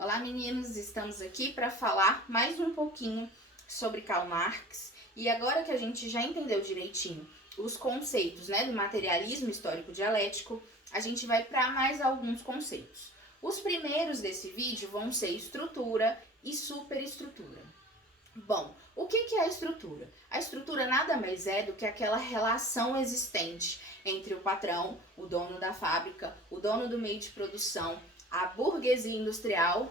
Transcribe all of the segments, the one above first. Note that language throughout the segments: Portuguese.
Olá meninos, estamos aqui para falar mais um pouquinho sobre Karl Marx. E agora que a gente já entendeu direitinho os conceitos, do materialismo histórico dialético, a gente vai para mais alguns conceitos. Os primeiros desse vídeo vão ser estrutura e superestrutura. Bom, o que é a estrutura? A estrutura nada mais é do que aquela relação existente entre o patrão, o dono da fábrica, o dono do meio de produção, a burguesia industrial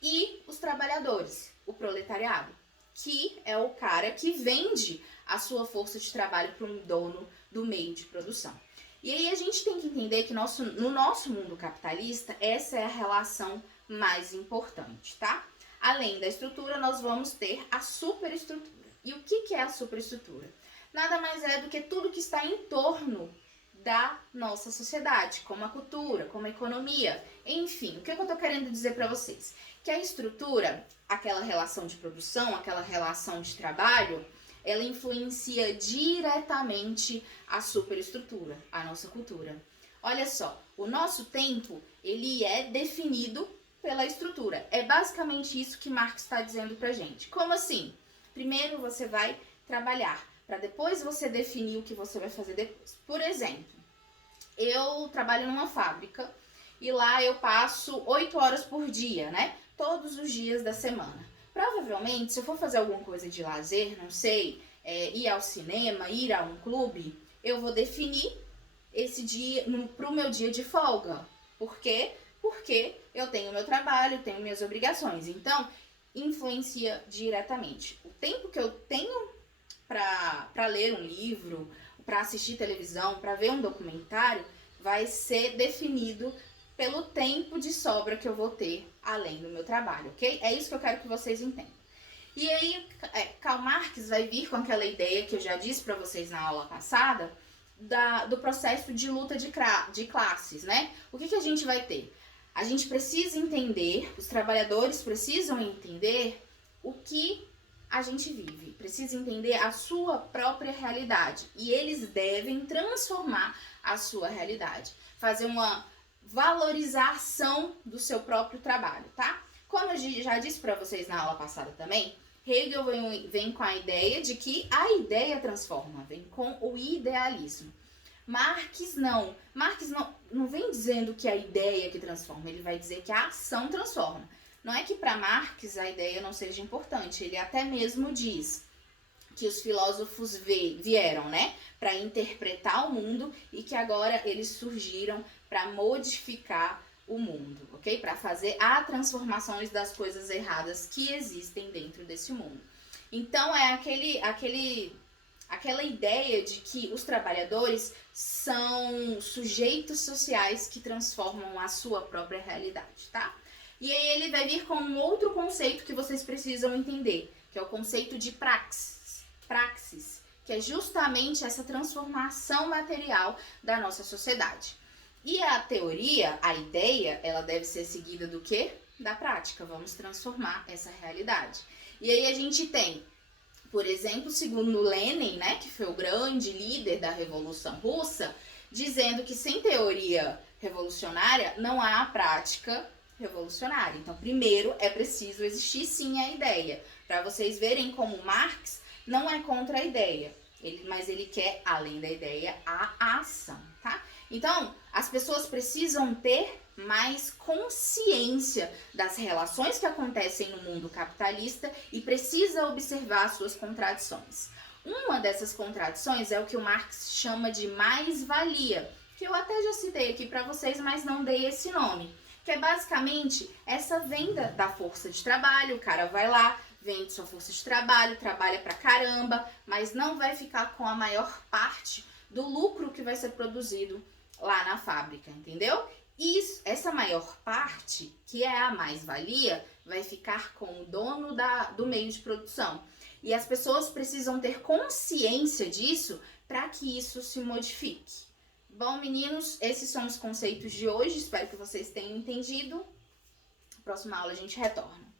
e os trabalhadores, o proletariado, que é o cara que vende a sua força de trabalho para um dono do meio de produção. E aí a gente tem que entender que no nosso mundo capitalista, essa é a relação mais importante, tá? Além da estrutura, nós vamos ter a superestrutura. E o que é a superestrutura? Nada mais é do que tudo que está em torno da nossa sociedade, como a cultura, como a economia, enfim. O que eu estou querendo dizer para vocês? Que a estrutura, aquela relação de produção, aquela relação de trabalho, ela influencia diretamente a superestrutura, a nossa cultura. Olha só, o nosso tempo, ele é definido pela estrutura. É basicamente isso que Marx está dizendo pra gente. Como assim? Primeiro você vai trabalhar, para depois você definir o que você vai fazer depois. Por exemplo, eu trabalho numa fábrica e lá eu passo 8 horas por dia, todos os dias da semana. Provavelmente, se eu for fazer alguma coisa de lazer, não sei, ir ao cinema, ir a um clube, eu vou definir esse dia para o meu dia de folga. Por quê? Porque eu tenho meu trabalho, tenho minhas obrigações. Então, influencia diretamente. O tempo que eu tenho para ler um livro, para assistir televisão, para ver um documentário, vai ser definido pelo tempo de sobra que eu vou ter além do meu trabalho, ok? É isso que eu quero que vocês entendam. E aí, Karl Marx vai vir com aquela ideia que eu já disse para vocês na aula passada, do processo de luta de classes, O que a gente vai ter? A gente precisa entender, os trabalhadores precisam entender o que a gente vive, precisa entender a sua própria realidade e eles devem transformar a sua realidade, fazer uma valorização do seu próprio trabalho, tá? Como eu já disse para vocês na aula passada também, Hegel vem com a ideia de que a ideia transforma, vem com o idealismo. Marx não vem dizendo que a ideia que transforma, ele vai dizer que a ação transforma. Não é que para Marx a ideia não seja importante, ele até mesmo diz que os filósofos vieram, para interpretar o mundo e que agora eles surgiram para modificar o mundo, ok? Para fazer a transformações das coisas erradas que existem dentro desse mundo. Então é aquela ideia de que os trabalhadores são sujeitos sociais que transformam a sua própria realidade, tá? E aí ele vai vir com um outro conceito que vocês precisam entender, que é o conceito de praxis, que é justamente essa transformação material da nossa sociedade. E a teoria, a ideia, ela deve ser seguida do quê? Da prática. Vamos transformar essa realidade. E aí a gente tem, por exemplo, segundo Lenin, que foi o grande líder da Revolução Russa, dizendo que sem teoria revolucionária não há prática revolucionária. Então, primeiro é preciso existir sim a ideia. Para vocês verem como Marx não é contra a ideia, mas ele quer, além da ideia, a ação, tá? Então, as pessoas precisam ter mais consciência das relações que acontecem no mundo capitalista e precisa observar as suas contradições. Uma dessas contradições é o que o Marx chama de mais-valia, que eu até já citei aqui para vocês, mas não dei esse nome, que é basicamente essa venda da força de trabalho. O cara vai lá, vende sua força de trabalho, trabalha pra caramba, mas não vai ficar com a maior parte do lucro que vai ser produzido lá na fábrica, entendeu? E essa maior parte, que é a mais-valia, vai ficar com o dono do meio de produção. E as pessoas precisam ter consciência disso para que isso se modifique. Bom, meninos, esses são os conceitos de hoje. Espero que vocês tenham entendido. Na próxima aula a gente retorna.